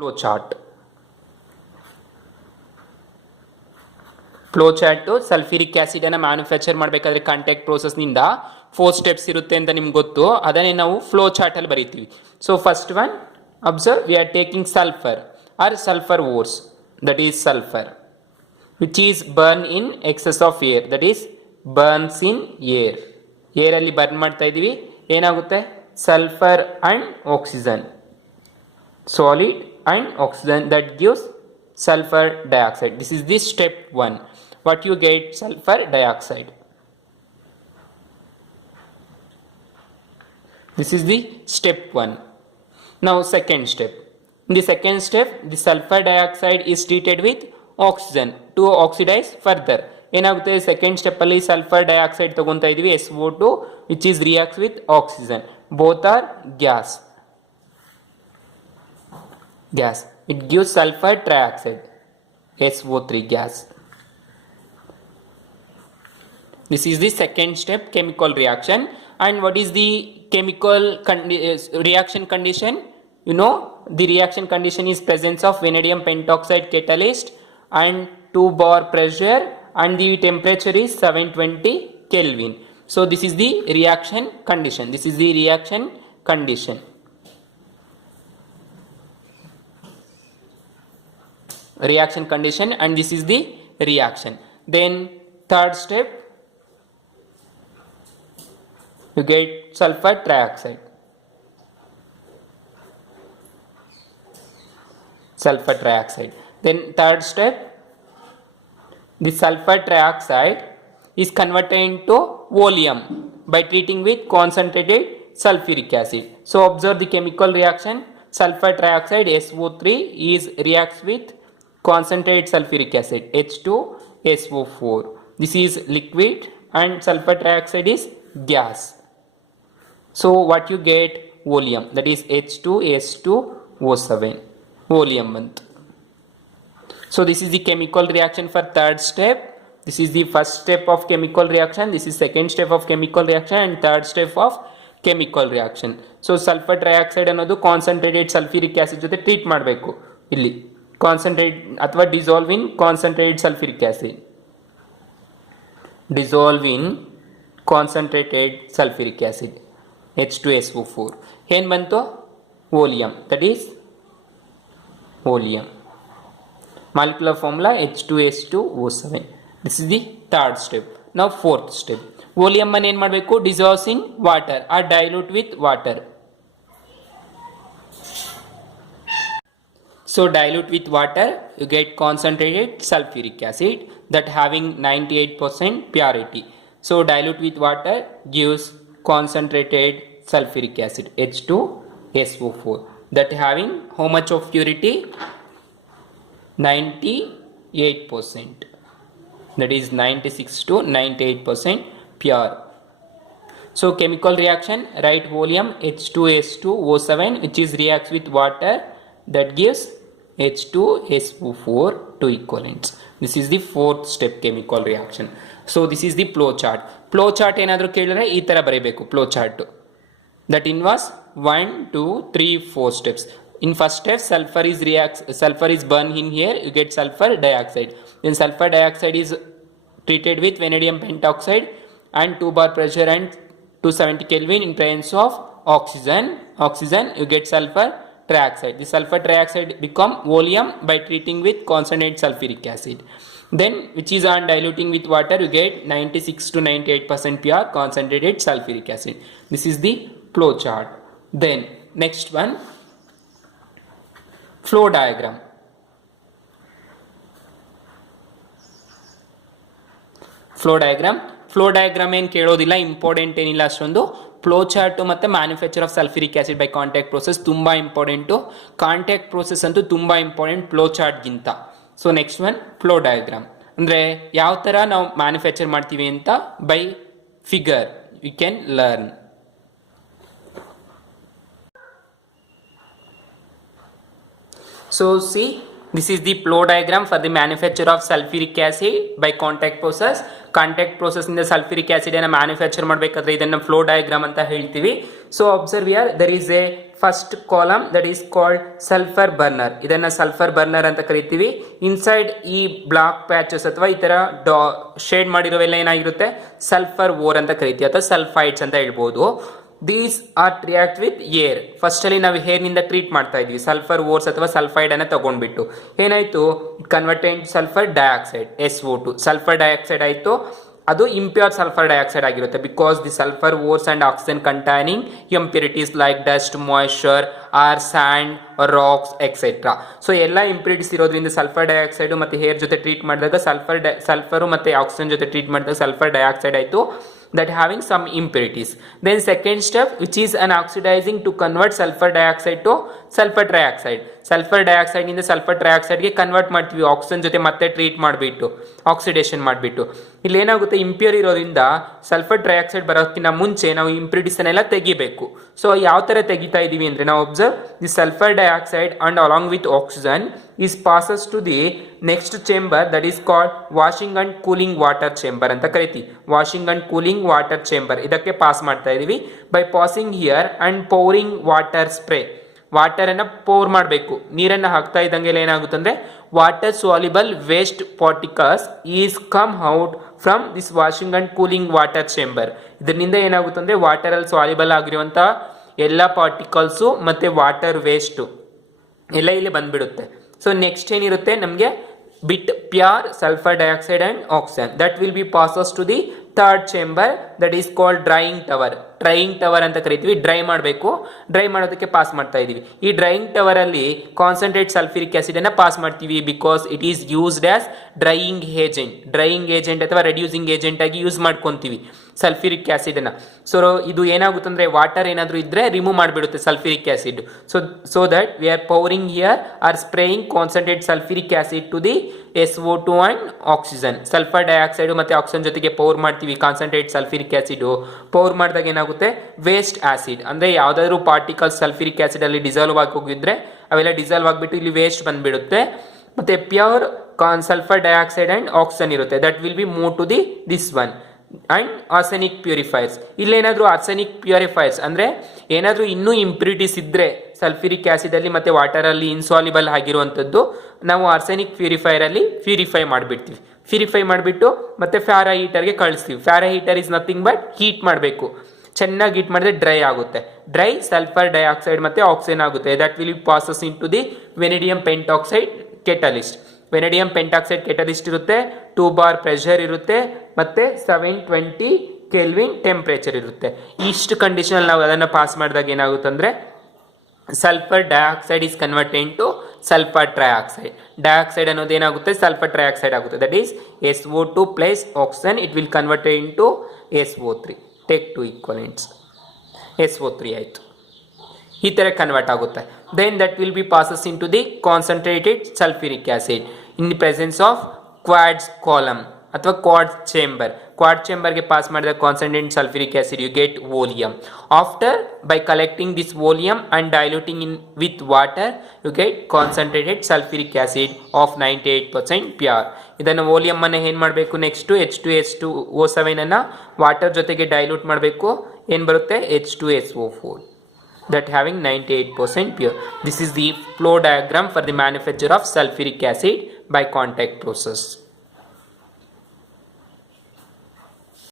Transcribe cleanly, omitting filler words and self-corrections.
Flow chart. Flow chart sulphuric ಆ್ಯಸಿಡನ್ನು manufacture ಮಾಡಬೇಕಾದ್ರೆ contact ಪ್ರೋಸೆಸ್ನಿಂದ 4 ಸ್ಟೆಪ್ಸ್ ಇರುತ್ತೆ ಅಂತ ನಿಮ್ಗೆ ಗೊತ್ತು. ಅದನ್ನೇ ನಾವು ಫ್ಲೋ ಚಾರ್ಟಲ್ಲಿ ಬರೀತೀವಿ. So first one, observe, we are taking sulphur or sulphur ores, that is sulphur which is burn in excess of air, that is burns in air. ಏರಲ್ಲಿ ಬರ್ನ್ ಮಾಡ್ತಾ ಇದ್ದೀವಿ, ಏನಾಗುತ್ತೆ? Sulphur and oxygen, solid and oxygen, that gives sulfur dioxide. This is the step 1. What you get? Sulfur dioxide. This is the step 1. Now second step. In the second step, the sulfur dioxide is treated with oxygen to oxidize further. ಏನಾಗುತ್ತೆ? Second ಸ್ಟೆಪ್ಪಲ್ಲಿ sulphur dioxide ತಗೊತಾ ಇದೀವಿ, SO2, which is reacts with oxygen. Both are gas. It gives sulfur trioxide, SO3 gas. This is the second step, chemical reaction. And what is the chemical reaction condition? You know, the reaction condition is presence of vanadium pentoxide catalyst and 2 bar pressure, and the temperature is 720 Kelvin. So this is the reaction condition. This is the reaction condition. Reaction condition, and this is the reaction. Then third step, you get sulfur trioxide. Sulfur trioxide. Then third step, the sulfur trioxide is converted into oleum by treating with concentrated sulfuric acid. So observe the chemical reaction. Sulfur trioxide, SO3, is reacts with concentrated sulfuric acid, H2SO4. This is liquid and sulfur trioxide is gas. So what you get? Oleum, that is H2S2O7. Oleum bantu. So this is the chemical reaction for third step. This is the first step of chemical reaction. This is second step of chemical reaction and third step of chemical reaction. So sulfur trioxide ಅನ್ನೋದು concentrated sulphuric acid ಜೊತೆ treat ಮಾಡಬೇಕು. ಇಲ್ಲಿ concentrate ಅಥವಾ dissolve in concentrated sulphuric acid, dissolve in concentrated sulphuric acid, H2SO4. ಏನು ಬಂತು? Oleum, that is oleum. Molecular formula H2S2O7. This is the third step. ನಾವು fourth step, oleum ಅನ್ನು ಏನು ಮಾಡಬೇಕು? Dissolves in water or dilute with water. So dilute with water, you get concentrated sulfuric acid that having 98% purity. So dilute with water gives concentrated sulfuric acid, H2SO4, that having how much of purity? 98%. That is 96 to 98% pure. So chemical reaction, write volume H2S2O7, which is reacts with water, that gives H2SO4 to equivalents. This is the fourth step chemical reaction. So this is the flow chart. Flow chart ಏನಾದರೂ ಕೇಳಿದ್ರೆ ಈ ಥರ ಬರೀಬೇಕು flow chart. That involves 1, 2, 3, 4 steps. In first step, sulfur is burned in here, you get sulfur dioxide. Then sulfur dioxide is treated with vanadium pentoxide and 2 bar pressure and 270 Kelvin in presence of oxygen, you get sulfur trioxide. The sulfur trioxide become oleum by treating with concentrated sulfuric acid. Then which is on diluting with water, you get 96 to 98% pure concentrated sulfuric acid. This is the flow chart. Then next one, flow diagram. Flow diagram ಏನು ಕೇಳೋದಿಲ್ಲ, important ಏನಿಲ್ಲ ಅಷ್ಟೊಂದು. Flow chart ಮತ್ತು manufacture of sulphuric acid by contact process ತುಂಬ important. Contact process ಅಂತೂ ತುಂಬ important flow ಚಾರ್ಟ್ಗಿಂತ. So next one, flow diagram ಅಂದರೆ ಯಾವ ಥರ ನಾವು ಮ್ಯಾನುಫ್ಯಾಕ್ಚರ್ ಮಾಡ್ತೀವಿ ಅಂತ by figure you can learn. So see, this is the flow diagram for the manufacture of sulfuric acid by contact process. Contact process ಇಂದ sulfuric acid ಅನ್ನು manufacture ಮಾಡಬೇಕಾದ್ರೆ ಇದನ್ನು ಫ್ಲೋ ಡಯಾಗ್ರಾಮ್ ಅಂತ ಹೇಳ್ತೀವಿ. So observe here, there is a first column that is called sulphur burner. ಇದನ್ನ sulphur burner ಅಂತ ಕರಿತೀವಿ. Inside ಈ ಬ್ಲಾಕ್ ಪ್ಯಾಚಸ್ ಅಥವಾ ಈ ತರ ಶೇಡ್ ಮಾಡಿರೋವೆಲ್ಲ ಏನಾಗಿರುತ್ತೆ, ಸಲ್ಫರ್ ಓರ್ ಅಂತ ಕರಿತೀವಿ ಅಥವಾ ಸಲ್ಫೈಡ್ಸ್ ಅಂತ ಹೇಳ್ಬೋದು. These are react with air. First ಅಲ್ಲಿ ನಾವು ಏರ್ ನಿಂದ ಟ್ರೀಟ್ ಮಾಡ್ತಾ ಇದ್ವಿ ಸಲ್ಫರ್ ಓರ್ಸ್ ಅಥವಾ ಸಲ್ಫೈಡ್ ಅನ್ನ ತಗೊಂಡ್ಬಿಟ್ಟು. ಏನಾಯ್ತು, converted sulphur dioxide SO2 sulphur dioxide ಆಯ್ತು. ಅದು ಇಂಪ್ಯೂರ್ ಸಲ್ಫರ್ ಡೈಆಕ್ಸೈಡ್ ಆಗಿರುತ್ತೆ because the sulphur ores and oxygen containing impurities like dust, moisture or sand, rocks etcetera. So ಎಲ್ಲ ಇಂಪ್ಯೂರಿಟೀಸ್ ಇರೋದ್ರಿಂದ ಸಲ್ಫರ್ ಡೈಆಕ್ಸೈಡ್ ಮತ್ತೆ ಹೇರ್ ಜೊತೆ ಟ್ರೀಟ್ ಮಾಡಿದಾಗ ಸಲ್ಫರ್ ಮತ್ತೆ oxygen ಜೊತೆ ಟ್ರೀಟ್ ಮಾಡಿದಾಗ ಸಲ್ಫರ್ ಡೈಆಕ್ಸೈಡ್ ಆಯಿತು, that having some impurities. Then second step, which is an oxidizing to convert sulfur dioxide to sulfur trioxide. Sulphur dioxide ಇಂದ ಸಲ್ಫರ್ ಟ್ರೈಆಕ್ಸೈಡ್ಗೆ ಕನ್ವರ್ಟ್ ಮಾಡ್ತೀವಿ oxygen ಜೊತೆ ಮತ್ತೆ ಟ್ರೀಟ್ ಮಾಡಿಬಿಟ್ಟು, ಆಕ್ಸಿಡೇಷನ್ ಮಾಡಿಬಿಟ್ಟು. ಇಲ್ಲಿ ಏನಾಗುತ್ತೆ, ಇಂಪ್ಯೂರ್ ಇರೋದ್ರಿಂದ ಸಲ್ಫರ್ ಟ್ರೈಆಕ್ಸೈಡ್ ಬರೋದಕ್ಕಿಂತ ಮುಂಚೆ ನಾವು ಇಂಪ್ಯೂರಿಟೀಸ್ ಅನ್ನೆಲ್ಲ ತೆಗಿಬೇಕು. ಸೊ ಯಾವ ಥರ ತೆಗಿತಾ ಇದ್ದೀವಿ ಅಂದರೆ, ನಾವು observe the sulphur dioxide and along with oxygen is passes to the next chamber that is called washing and cooling water chamber ಅಂತ ಕರಿತೀವಿ. Washing and cooling water chamber ಇದಕ್ಕೆ ಪಾಸ್ ಮಾಡ್ತಾ ಇದೀವಿ by passing here and pouring water spray. Water ಅನ್ನ pour ಮಾಡಬೇಕು, ನೀರನ್ನು ಹಾಕ್ತಾ ಇದ್ದಂಗೆಲ್ಲ ಏನಾಗುತ್ತೆ ಅಂದ್ರೆ water soluble waste particles is come out from this washing and cooling water chamber. ಇದರಿಂದ ಏನಾಗುತ್ತೆ ಅಂದ್ರೆ ವಾಟರ್ ಅಲ್ಲಿ ಸಾಲ್ಯುಬಲ್ ಆಗಿರುವಂತ ಎಲ್ಲ ಪಾರ್ಟಿಕಲ್ಸು ಮತ್ತೆ ವಾಟರ್ ವೇಸ್ಟ್ ಎಲ್ಲ ಇಲ್ಲಿ ಬಂದ್ಬಿಡುತ್ತೆ. ಸೊ ನೆಕ್ಸ್ಟ್ ಏನಿರುತ್ತೆ ನಮಗೆ bit pure sulphur dioxide and oxygen that will be passes to the third chamber that is called drying tower. Drying tower ಅಂತ ಕರಿತೀವಿ. ಡ್ರೈ ಮಾಡಬೇಕು, ಡ್ರೈ ಮಾಡೋದಕ್ಕೆ ಪಾಸ್ ಮಾಡ್ತಾ ಇದೀವಿ. ಈ ಡ್ರೈಯಿಂಗ್ ಟವರ್ ಅಲ್ಲಿ ಕಾನ್ಸಂಟ್ರೇಟ್ ಸಲ್ಫ್ಯೂರಿಕ್ ಆಸಿಡ್ ಅನ್ನ ಪಾಸ್ ಮಾಡ್ತೀವಿ because it is used as drying agent. Drying agent ಅಥವಾ ರೆಡ್ಯೂಸಿಂಗ್ ಏಜೆಂಟ್ ಆಗಿ ಯೂಸ್ ಮಾಡ್ಕೊಂತೀವಿ ಸಲ್ಫ್ಯೂರಿಕ್ ಆಸಿಡ್ ಅನ್ನ. ಸೊ ಇದು ಏನಾಗುತ್ತೆ ಅಂದ್ರೆ ವಾಟರ್ ಏನಾದರೂ ಇದ್ರೆ ರಿಮೂವ್ ಮಾಡಿಬಿಡುತ್ತೆ sulphuric acid. So that we are pouring here or spraying concentrate sulphuric acid to the SO2 and oxygen. Sulphur dioxide ಮತ್ತೆ ಆಕ್ಸಿಜನ್ ಜೊತೆಗೆ ಪೌರ್ ಮಾಡ್ತೀವಿ ಕಾನ್ಸಂಟ್ರೇಟ್ ಸಲ್ಫ್ಯೂರಿಕ್ ಆಸಿಡ್. ಪೌರ್ ಮಾಡಿದಾಗ ಏನಾಗುತ್ತೆ, ವೇಸ್ಟ್ ಆಸಿಡ್ ಅಂದ್ರೆ ಯಾವ್ದಾದ್ರು ಪಾರ್ಟಿಕಲ್ಸ್ ಸಲ್ಫ್ಯೂರಿಕ್ ಆಸಿಡ್ ಅಲ್ಲಿ dissolve ಆಗಿ ಹೋಗಿದ್ರೆ ಅವೆಲ್ಲ ಡಿಸಾಲ್ವ್ ಆಗಿಬಿಟ್ಟು ಇಲ್ಲಿ ವೇಸ್ಟ್ ಬಂದ್ಬಿಡುತ್ತೆ. ಮತ್ತೆ pure sulphur dioxide and oxygen ಇರುತ್ತೆ that will be move to the this one and arsenic purifiers. ಇಲ್ಲೇನಾದ್ರೂ ಆರ್ಸೆನಿಕ್ ಪ್ಯೂರಿಫೈರ್ಸ್ ಅಂದ್ರೆ ಏನಾದ್ರೂ ಇನ್ನೂ ಇಂಪ್ಯೂರಿಟೀಸ್ ಇದ್ರೆ ಸಲ್ಫ್ಯೂರಿಕ್ ಆಸಿಡ್ ಅಲ್ಲಿ ಮತ್ತೆ ವಾಟರ್ ಅಲ್ಲಿ ಇನ್ಸಾಲ್ಯುಬಲ್ ಆಗಿರುವಂತದ್ದು ನಾವು ಆರ್ಸೆನಿಕ್ ಪ್ಯೂರಿಫೈರ್ ಅಲ್ಲಿ ಪ್ಯೂರಿಫೈ ಮಾಡಿಬಿಡ್ತೀವಿ. ಪ್ಯೂರಿಫೈ ಮಾಡಿಬಿಟ್ಟು ಮತ್ತೆ ಫ್ಯಾರಾ ಹೀಟರ್ಗೆ ಕಳಿಸ್ತೀವಿ. ಫ್ಯಾರಾ heater is nothing but heat ಮಾಡಬೇಕು. ಚೆನ್ನಾಗಿ ಹೀಟ್ ಮಾಡಿದ್ರೆ ಡ್ರೈ ಆಗುತ್ತೆ. ಡ್ರೈ ಸಲ್ಫರ್ ಡೈಆಕ್ಸೈಡ್ ಮತ್ತೆ ಆಕ್ಸಿಜನ್ ಆಗುತ್ತೆ that will be passes into the vanadium pentoxide catalyst. Vanadium pentoxide catalyst ಇರುತ್ತೆ, 2 ಬಾರ್ ಪ್ರೆಷರ್ ಇರುತ್ತೆ ಮತ್ತೆ 720 ಕೆಲ್ವಿನ್ ಟೆಂಪರೇಚರ್ ಇರುತ್ತೆ. ಇಷ್ಟು ಕಂಡೀಷನ್ ನಾವು ಅದನ್ನು ಪಾಸ್ ಮಾಡಿದಾಗ ಏನಾಗುತ್ತೆ ಅಂದ್ರೆ sulphur dioxide is converted to sulphur trioxide. Dioxide ಅನ್ನೋದು ಏನಾಗುತ್ತೆ, ಸಲ್ಫರ್ ಟ್ರೈಆಕ್ಸೈಡ್ ಆಗುತ್ತೆ. That is SO2 plus oxygen it will converted into SO3. Take 2 equivalents SO3 ಆಯಿತು. ಈ ಥರ ಕನ್ವರ್ಟ್ ಆಗುತ್ತೆ. Then that will be passes into the concentrated sulphuric acid in the presence of quartz column ಅಥವಾ quartz chamber. Quartz ಚೇಂಬರ್ಗೆ pass ಮಾಡಿದ concentrated sulphuric acid you get oleum. After by collecting this oleum and diluting in with water you get concentrated sulphuric acid of 98% pure. ಇದನ್ನು oleum ಅನ್ನು ಏನು ಮಾಡಬೇಕು, next H2SO7 ಅನ್ನು water ಜೊತೆಗೆ dilute ಮಾಡಬೇಕು. ಏನು ಬರುತ್ತೆ, H2SO4 that having 98% pure. This is the flow diagram for the manufacture of sulfuric acid by contact process.